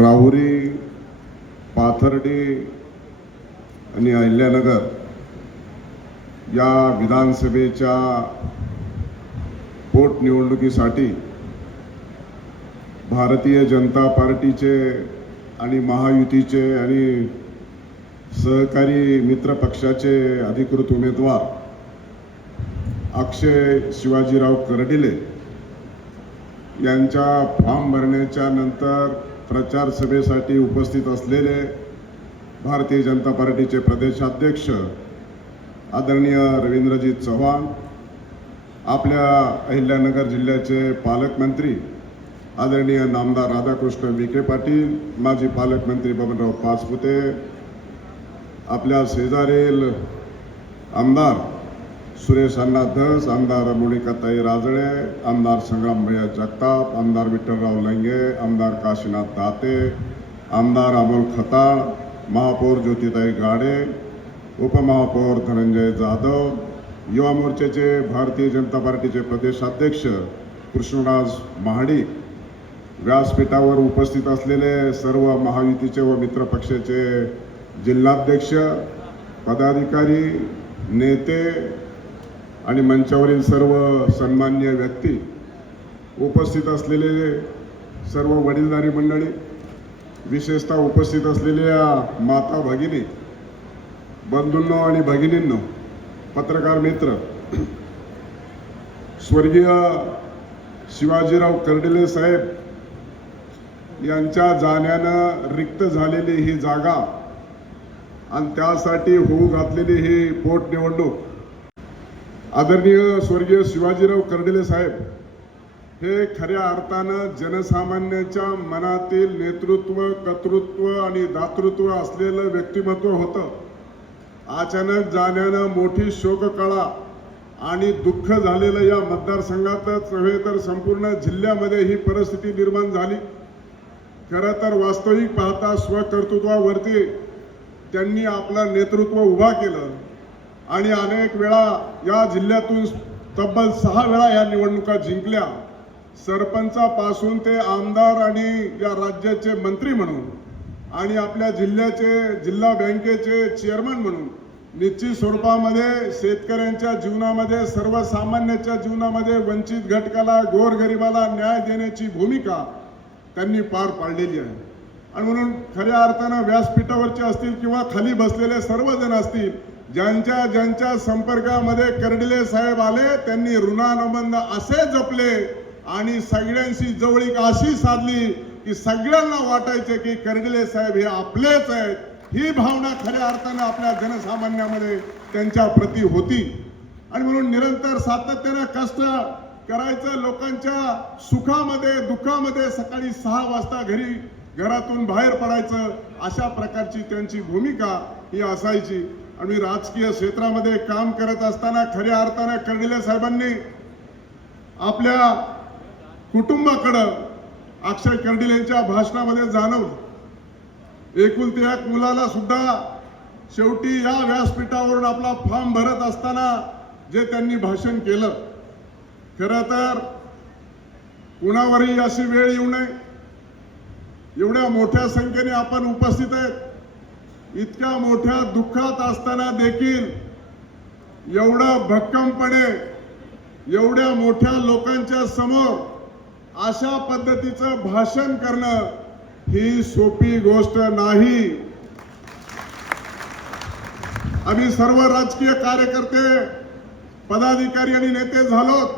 राहुरी, पाथर्डी आणि अहिल्यानगर या विधानसभेच्या पोटनिवडणुकीसाठी भारतीय जनता पार्टीचे आणि महायुतीचे आणि सहकारी मित्र पक्षाचे अधिकृत उमेदवार अक्षय शिवाजीराव कर्डिले यांच्या फॉर्म भरण्याच्या नंतर प्रचार सभेसाठी उपस्थित असलेले भारतीय जनता पार्टीचे प्रदेशाध्यक्ष आदरणीय रवींद्रजी चव्हाण, आपल्या अहिल्यानगर जिल्ह्याचे पालकमंत्री आदरणीय नामदार राधाकृष्ण विखे पाटील, माजी पालकमंत्री बबनराव पाचपुते, आपल्या शेजारील आमदार सुरेश अण्णा धस, आमदार मोनिकाताई राजळे, आमदार संग्रामभैया जगताप, आमदार विठ्ठलराव लंगे, आमदार काशीनाथ दाते, आमदार अमोल खताळ, महापौर ज्योतिताई गाडे, उपमहापौर धनंजय जाधव, युवा मोर्चाचे भारतीय जनता पार्टीचे प्रदेशाध्यक्ष कृष्णराज महाडिक, व्यासपीठावर उपस्थित असलेले सर्व महायुतीचे व मित्र पक्षाचे जिल्हाध्यक्ष, पदाधिकारी, नेते आणि मंचावरील सर्व सन्माननीय व्यक्ती, उपस्थित असलेले सर्व वडीलधारी मंडळी, विशेषतः उपस्थित असलेल्या माता भगिनी, बंधूंनो आणि भगिनींनो, पत्रकार मित्र, स्वर्गीय शिवाजीराव कर्डिले साहेब यांच्या जाण्यानं रिक्त झालेली ही जागा आणि त्यासाठी होऊ घातलेली ही पोटनिवडणूक, आदरणीय स्वर्गीय शिवाजीराव कर्डिले साहेब हे खऱ्या अर्थानं जनसामान्याच्या मनातील नेतृत्व, कर्तृत्व आणि दातृत्व असलेलं व्यक्तिमत्व होतं. अचानक जाण्यानं मोठी शोककळा आणि दुःख झालेलं या मतदारसंघातच नव्हे तर संपूर्ण जिल्ह्यामध्ये ही परिस्थिती निर्माण झाली. खरं तर वास्तविक पाहता स्वकर्तृत्वावरती त्यांनी आपलं नेतृत्व उभा केलं आणि अनेक वेळा या जिल्ह्यातून तब्बल 6 वेळा या निवडणुका जिंकल्या. सरपंचापासून ते आमदार आणि या राज्याचे मंत्री म्हणून आणि आपल्या जिल्ह्याचे जिल्हा बँकेचे चेअरमन म्हणून निश्चित स्वरूपामध्ये शेतकऱ्यांच्या जीवनामध्ये, सर्वसामान्यांच्या जीवनामध्ये, वंचित घटकाला, गोरगरिबाला न्याय देण्याची भूमिका त्यांनी पार पाडलेली आहे. आणि म्हणून खऱ्या अर्थानं व्यासपीठावरचे असतील किंवा खाली बसलेले सर्वजण असतील, ज्यांच्या संपर्कामध्ये कर्डिले साहेब आले त्यांनी ऋणानुबंध असे जपले आणि सगळ्यांशी जवळीक अशी साधली की सगळ्यांना वाटायचे की कर्डिले साहेब हे आपलेच आहेत. ही भावना खऱ्या अर्थानं आपल्या जनसामान्यामध्ये त्यांच्या प्रती होती. आणि म्हणून निरंतर सातत्यानं कष्ट करायचं, लोकांच्या सुखामध्ये दुःखामध्ये सकाळी 6 वाजता घरातून बाहेर पडायचं, अशा प्रकारची त्यांची भूमिका ही असायची. आणि राजकीय क्षेत्रामध्ये काम करत असताना खऱ्या अर्थानं कर्डिले साहेबांनी आपल्या कुटुंबाकडं अक्षय कर्डिले यांच्या भाषणामध्ये जाणवलं. एकुलते एक मुलाला सुद्धा शेवटी या व्यासपीठावरून आपला फॉर्म भरत असताना जे त्यांनी भाषण केलं, खरं तर कुणावरही अशी वेळ येऊ नये. एवढ्या मोठ्या संख्येने आपण उपस्थित आहेत, इतक्या मोठ्या दुःखात असताना देखील एवढं भक्कमपणे एवढ्या मोठ्या लोकांच्या समोर अशा पद्धतीचं भाषण करणं ही सोपी गोष्ट नाही. आम्ही सर्व राजकीय कार्यकर्ते, पदाधिकारी आणि नेते झालोत,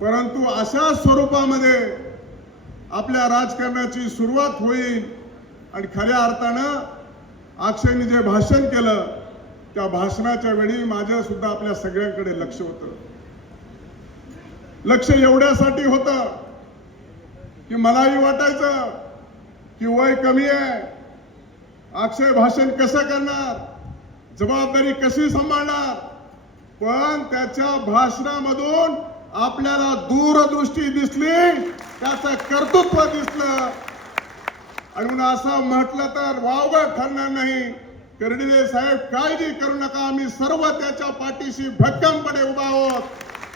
परंतु अशा स्वरूपामध्ये आपल्या राजकारणाची सुरुवात होईल. आणि खऱ्या अर्थानं अक्षयने जे भाषण केलं त्या भाषणाच्या वेळी माझं सुद्धा आपल्या सगळ्यांकडे लक्ष होतं. लक्ष एवढ्यासाठी होतं की मलाही वाटायचं की वय कमी आहे, अक्षय भाषण कसं करणार, जबाबदारी कशी सांभाळणार. पण त्याच्या भाषणामधून आपल्याला दूरदृष्टी दिसली, त्याचं कर्तृत्व दिसलं. आणि म्हणून असं म्हटलं तर वावगं ठरणार नाही. कर्डिले साहेब काळजी करू नका, आम्ही सर्व त्याच्या पाठीशी भक्कमपणे उभा आहोत,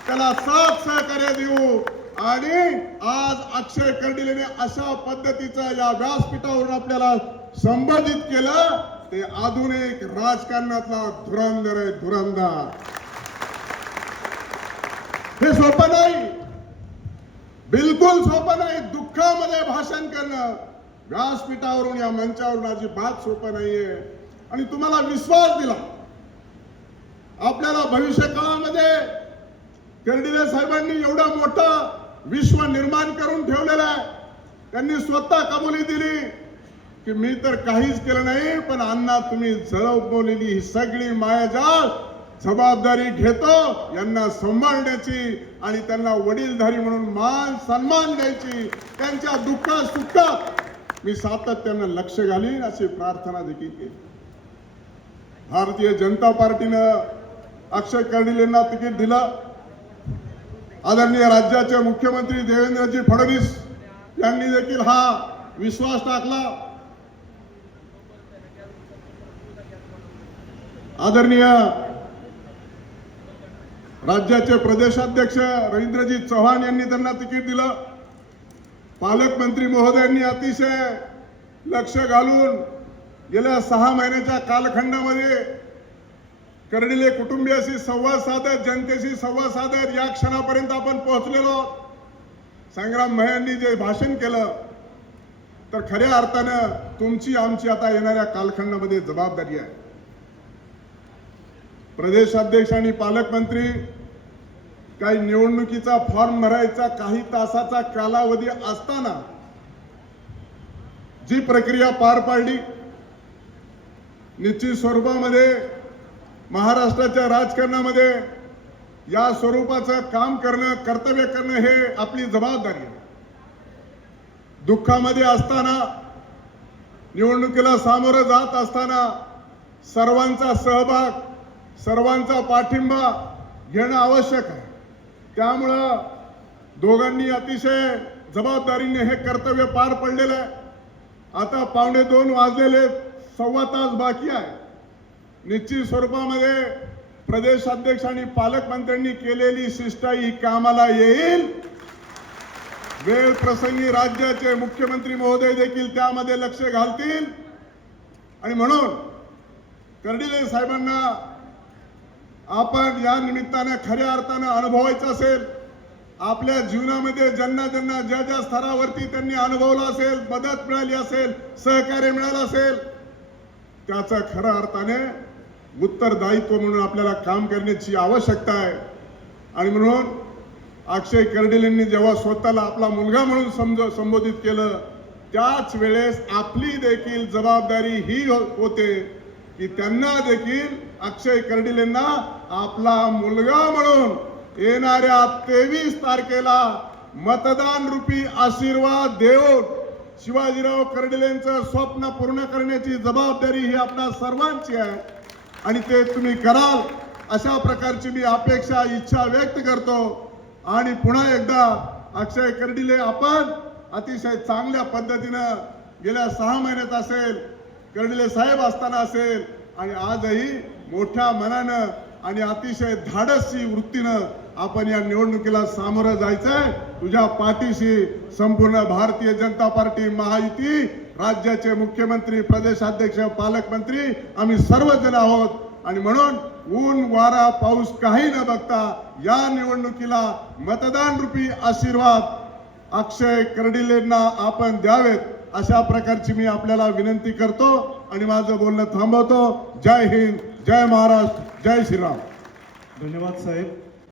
त्याला साथ सहकार्य देऊ. आणि आज अक्षय कर्डिलेने अशा पद्धतीचा या व्यासपीठावरून आपल्याला संबोधित केलं, ते आधुनिक राजकारणातला धुरंधर आहे, धुरंधर. हे सोपं नाही, बिलकुल सोपं नाही. दुःखामध्ये भाषण करणं व्यासपीठावरून या मंचावरून अजिबात सोपं नाहीये. आणि तुम्हाला विश्वास दिला, आपल्याला भविष्य काळामध्ये कर्डिले साहेबांनी एवढा मोठा विश्व निर्माण करून ठेवलेला आहे. त्यांनी स्वतः कबुली दिली की मी तर काहीच केलं नाही, पण अण्णा तुम्ही झळवलेली ही सगळी मायाजाळ जबाबदारी घेतो, यांना सांभाळण्याची आणि त्यांना वडीलधारी म्हणून मान सन्मान द्यायची, त्यांच्या दुःखात सुखात मी सातत्यानं लक्ष घालीन अशी प्रार्थना देखील केली. भारतीय जनता पार्टीनं अक्षय कर्डिलेंना तिकीट दिलं. आदरणीय राज्याचे मुख्यमंत्री देवेंद्रजी फडणवीस यांनी देखील हा विश्वास टाकला. आदरणीय राज्याचे प्रदेशाध्यक्ष रवींद्रजी चव्हाण यांनी त्यांना तिकीट दिलं. पालकमंत्री महोदयांनी अतिशय लक्ष घालून गेल्या 6 महिन्याच्या कालखंडामध्ये कर्डिले कुटुंबियाशी संवाद साधत, जनतेशी संवाद साधत या क्षणापर्यंत आपण पोहोचलेलो. संग्राम भैयांनी जे भाषण केलं, तर खऱ्या अर्थानं तुमची आमची आता येणाऱ्या कालखंडामध्ये जबाबदारी आहे. प्रदेशाध्यक्ष आणि पालकमंत्री काही निवडणुकीचा फॉर्म भरायचा काही तासाचा कालावधी असताना जी प्रक्रिया पार पाडली, निश्चित स्वरूपामध्ये महाराष्ट्राच्या राजकारणामध्ये या स्वरूपाचं काम करणं, कर्तव्य करणं हे आपली जबाबदारी आहे. दुःखामध्ये असताना, निवडणुकीला सामोरं जात असताना सर्वांचा सहभाग, सर्वांचा पाठिंबा घेणं आवश्यक आहे. त्यामुळं दोघांनी अतिशय जबाबदारीने हे कर्तव्य पार पडलेलं आहे. आता 1:15 वाजलेले, 1.25 तास बाकी आहे. निश्चित स्वरूपामध्ये प्रदेशाध्यक्ष आणि पालकमंत्र्यांनी केलेली शिष्टाई ही कामाला येईल. वेळ प्रसंगी राज्याचे मुख्यमंत्री महोदय देखील त्यामध्ये लक्ष घालतील. आणि म्हणून कर्डिले साहेबांना आपण या निमित्तानं खऱ्या अर्थानं अनुभवायचं असेल, आपल्या जीवनामध्ये ज्यांना ज्यांना ज्या ज्या स्तरावरती त्यांनी अनुभवलं असेल, मदत मिळाली असेल, सहकार्य मिळालं असेल, त्याचं खऱ्या अर्थाने उत्तरदायित्व म्हणून आपल्याला काम करण्याची आवश्यकता आहे. आणि म्हणून अक्षय कर्डिलेंनी जेव्हा स्वतःला आपला मुलगा म्हणून संबोधित केलं, त्याच वेळेस आपली देखील जबाबदारी ही होते की त्यांना देखील अक्षय कर्डिलेंना आपला मुलगा म्हणून येणाऱ्या 23 तारखेला मतदान रूपी आशीर्वाद देऊन शिवाजीराव कर्डिलेंचं स्वप्न पूर्ण करण्याची जबाबदारी ही आपल्या सर्वांची आहे. आणि ते तुम्ही कराल अशा प्रकारची मी अपेक्षा, इच्छा व्यक्त करतो. आणि पुन्हा एकदा अक्षय कर्डिले, आपण अतिशय चांगल्या पद्धतीनं गेल्या 6 महिन्यात असेल, कर्डिले साहेब असताना असेल, आणि आजही मोठ्या मनानं आणि अतिशय धाडसी वृत्तीनं आपण या निवडणुकीला सामोरं जायचंय. तुझ्या पाठीशी संपूर्ण भारतीय जनता पार्टी, महायुती, राज्याचे मुख्यमंत्री, प्रदेशाध्यक्ष, पालकमंत्री आम्ही सर्वजण आहोत. आणि म्हणून ऊन वारा पाऊस काही न बघता या निवडणुकीला मतदान रूपी आशीर्वाद अक्षय कर्डिलेंना आपण द्यावेत, अशा प्रकारची मी आपल्याला विनंती करतो. आणि माझं बोलणं थांबवतो. जय हिंद, जय महाराष्ट्र, जय श्रीराम. धन्यवाद साहेब.